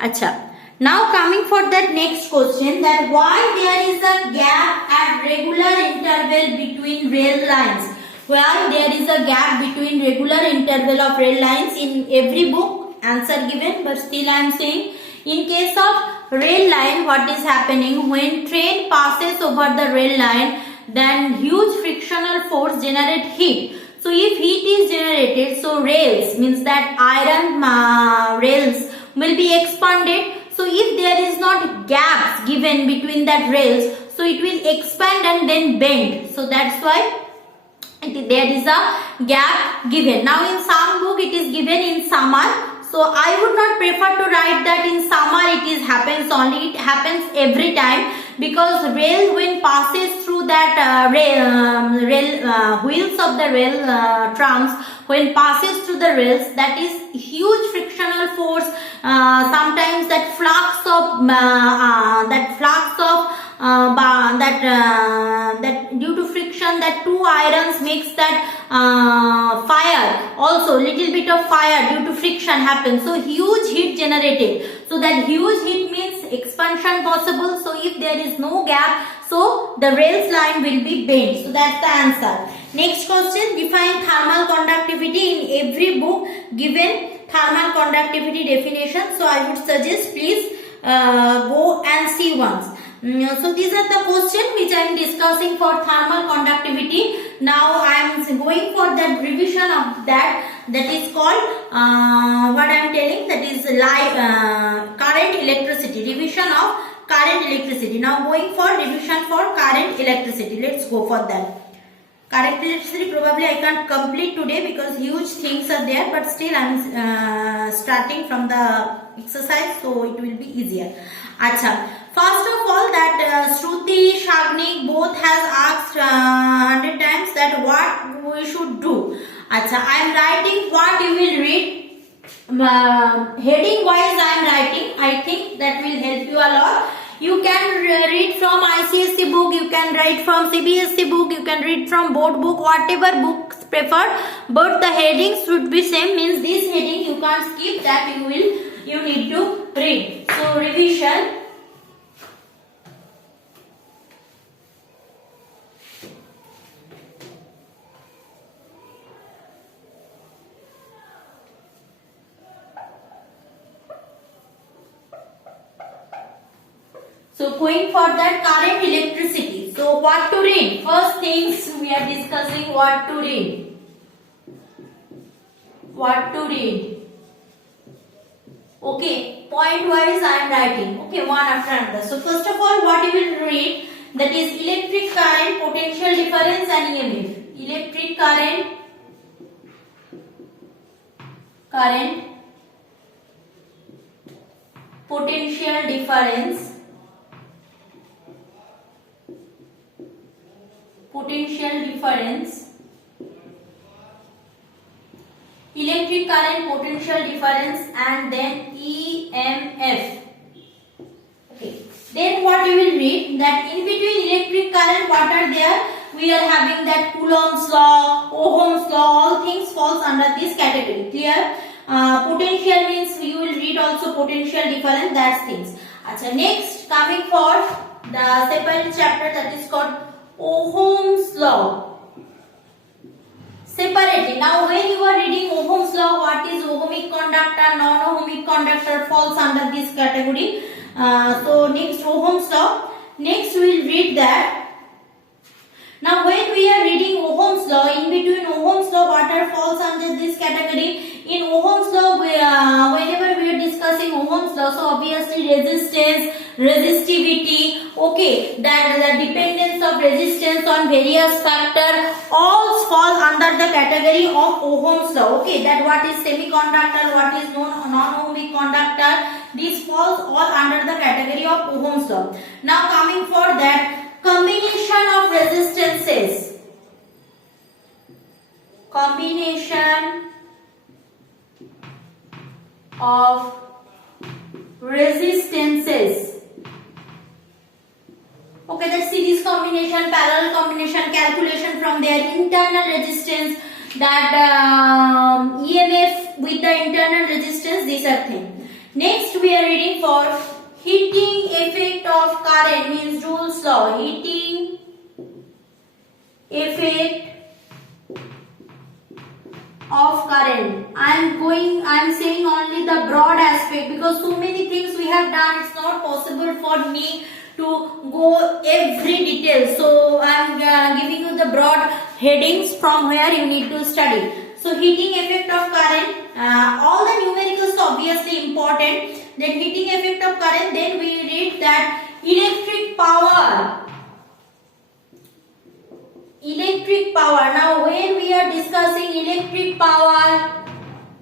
Acha. Now coming for that next question, that why there is a gap at regular interval between rail lines. Why there is a gap between regular interval of rail lines in every book, answer given, but still I am saying, in case of rail line, what is happening when train passes over the rail line, then huge frictional force generate heat. So if heat is generated, so rails means that iron rails will be expanded. So if there is not gaps given between that rails, so it will expand and then bend. So that's why there is a gap given. Now in some book it is given in summer. So I would not prefer to write that in summer it happens only. It happens every time, because rail when passes through that wheels of the rail trams, when passes through the rails, that is huge frictional force. Sometimes that flux of due to friction, that two irons makes that fire, also little bit of fire due to friction happens. So huge heat generated. So that huge heat means expansion possible. So if there is no gap, so the rails line will be bent. So that's the answer. Next question, define thermal conductivity. In every book given thermal conductivity definition. So I would suggest please go and see once. So these are the questions which I am discussing for thermal conductivity. Now I am going for that revision of that. That is called what I am telling, that is current electricity. Revision of current electricity. Now going for revision for current electricity. Let's go for that. Current electricity probably I can't complete today because huge things are there, but still I am starting from the exercise, so it will be easier. Acha. First of all, that Shruti, Shagnik both has asked 100 times that what we should do. Acha, I am writing what you will read. Heading wise I am writing. I think that will help you a lot. You can read from ICSE book, you can write from CBSE book, you can read from board book, whatever books preferred, but the headings should be same, means this heading you can't skip, that you need to read. So revision. So going for that current electricity. So what to read? First things we are discussing what to read. What to read. Okay, point wise I am writing. Okay, one after another. So first of all, what you will read, that is electric current, potential difference and EMF. Electric current, potential difference, electric current, potential difference and then EMF. Okay. Then what you will read, that in between electric current what are there? We are having that Coulomb's law, Ohm's law, all things falls under this category. Clear? Potential means you will read also potential difference, that's things. Achha, next coming for the separate chapter, that is called Ohm's law. Separately, now when you are reading Ohm's law, what is ohmic conductor, non-ohmic conductor falls under this category. So next Ohm's law. Next we will read that. Now when we are reading Ohm's law, in between Ohm's law what are falls under this category? In Ohm's law, whenever we are discussing Ohm's law, so obviously resistance, resistivity, okay, that the dependence of resistance on various factors, all fall under the category of Ohm's law. Okay, that what is semiconductor, what is non-ohmic conductor, this falls all under the category of Ohm's law. Now coming for that, combination of resistances. Combination of resistances. Okay, that series combination, parallel combination, calculation from their internal resistance, that EMF with the internal resistance, these are things. Next we are reading for heating effect of current, means Joule's law. Heating effect of current. I am saying only the broad aspect, because so many things we have done, it's not possible for me to go every detail. So I am giving you the broad headings from where you need to study. So heating effect of current, all the numericals obviously important. Then heating effect of current, then we read that electric power. Electric power. Now when we are discussing electric power,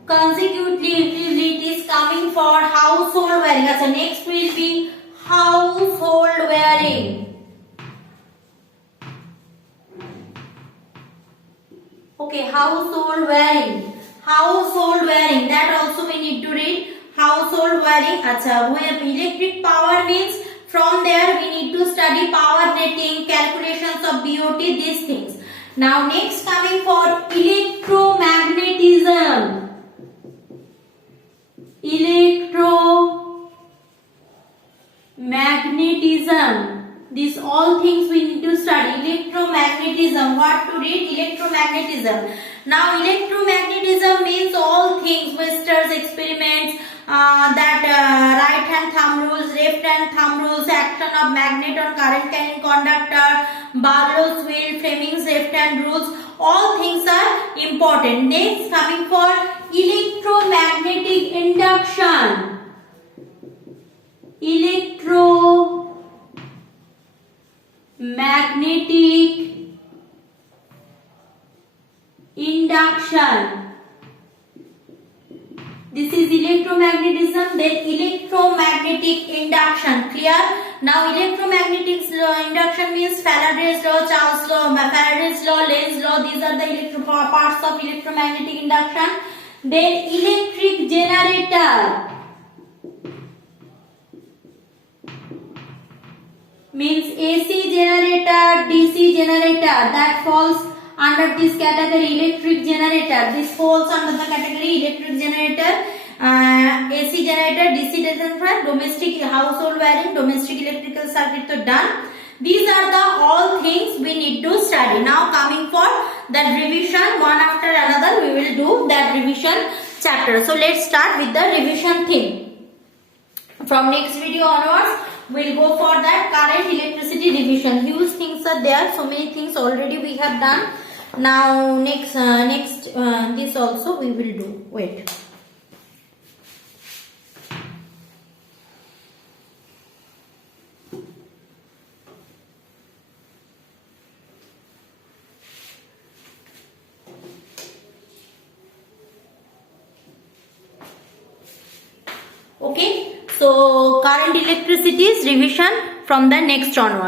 consecutively it is coming for household wiring. So next will be household wiring. Okay, household wiring. Household wiring, that also we need to read. Household wiring. Acha, where electric power means, from there we need to study power rating, calculations of BOT, these things. Now next coming for electromagnetism. Electromagnetism. These all things we need to study. Electromagnetism. What to read? Electromagnetism. Now electromagnetism means all things, Wester's experiments, that right hand thumb rules, left hand thumb rules, action of magnet on current carrying conductor, Barlow's wheel, Fleming's left hand rules, all things are important. Next coming for electromagnetic induction. Electromagnetic induction. This is electromagnetism, then electromagnetic induction. Clear? Now electromagnetic induction means Faraday's law, Charles' law, Faraday's law, Lenz's law. These are the parts of electromagnetic induction. Then electric generator means AC generator, DC generator, that falls under this category. Electric generator, this falls under the category electric generator. AC generator, DC generator, domestic household wiring, domestic electrical circuit are done. These are the all things we need to study. Now coming for that revision, one after another we will do that revision chapter. So let's start with the revision theme. From next video onwards, we'll go for that current, electricity revision. Huge things are there. So many things already we have done. Now next this also we will do. Wait. Okay. So current, electricity's revision from the next onward.